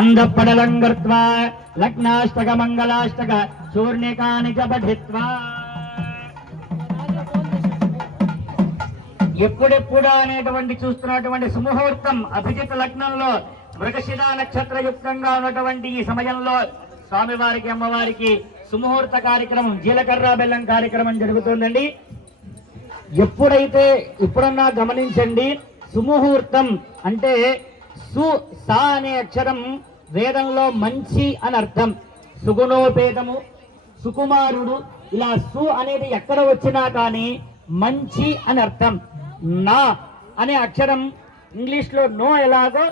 అందపడలం కృత్వా లగ్నాష్టక మంగళాష్టక చూర్ణికాని చ పఠిత్వా ఎప్పుడెప్పుడు అనేటువంటి చూస్తున్నటువంటి సుముహూర్తం అభిజిత్ లగ్నంలో మృగశిర నక్షత్ర యుక్తంగా ఉన్నటువంటి ఈ సమయంలో స్వామివారికి అమ్మవారికి సుముహూర్త కార్యక్రమం జీలకర్ర బెల్లం కార్యక్రమం జరుగుతుందండి. ఎప్పుడైతే ఇప్పుడన్నా గమనించండి సుముహూర్తం అంటే సు సా అనే అక్షరం వేదంలో మంచి అని అర్థం. సుగుణోపేతము సుకుమారుడు ఇలా సు అనేది ఎక్కడ వచ్చినా కానీ మంచి అని అర్థం. నా అనే అక్షరం ఇంగ్లీష్లో నో ఎలాగో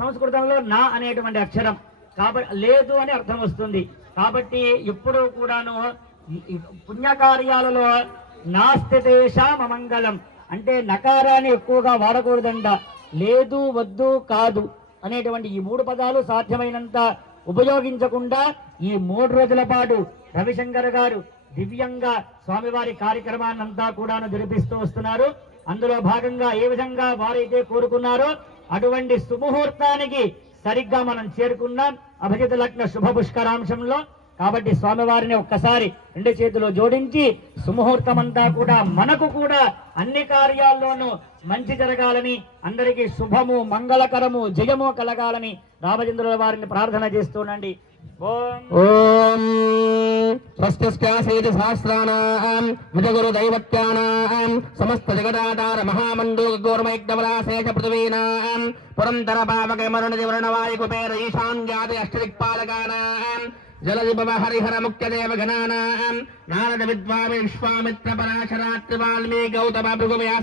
సంస్కృతంలో నా అనేటువంటి అక్షరం. కాబట్టి లేదు అని అర్థం వస్తుంది. కాబట్టి ఎప్పుడు కూడాను పుణ్యకార్యాలలో నాస్తి తేషాం అమంగళం అంటే నకారాన్ని ఎక్కువగా వాడకూడదంట. లేదు వద్దు కాదు అనేటువంటి ఈ మూడు పదాలు సాధ్యమైనంత ఉపయోగించకుండా ఈ మూడు రోజుల పాటు రవిశంకర్ గారు దివ్యంగా స్వామివారి కార్యక్రమాన్నంతా కూడాను జరిపిస్తూ వస్తున్నారు. అందులో భాగంగా ఏ విధంగా వారైతే కోరుకున్నారో అటువంటి సుముహూర్తానికి సరిగ్గా మనం చేరుకున్నాం. అభిజిత లగ్న శుభ పుష్కరాంశంలో కాబట్టి స్వామివారిని ఒక్కసారి రెండు చేతులు జోడించి సుముహూర్తం అంతా కూడా మనకు కూడా అన్ని కార్యాల్లోనూ మంచి జరగాలని అందరికీ శుభము మంగళకరము జయము కలగాలని రామచంద్రుల వారిని ప్రార్థన చేస్తుండండి ॐ स्वस्तिस्यासीति सहस्राणां पुरंदर समस्तजगदादार महामण्डूकगोर्मैग्नवराशेष पृथिवीनां पुरन्दरपावकमरुणदिवर्णवायुकुबेर ईशाञ्जाति जलदिपव हरिहर मुक्तदेव घनानां नारद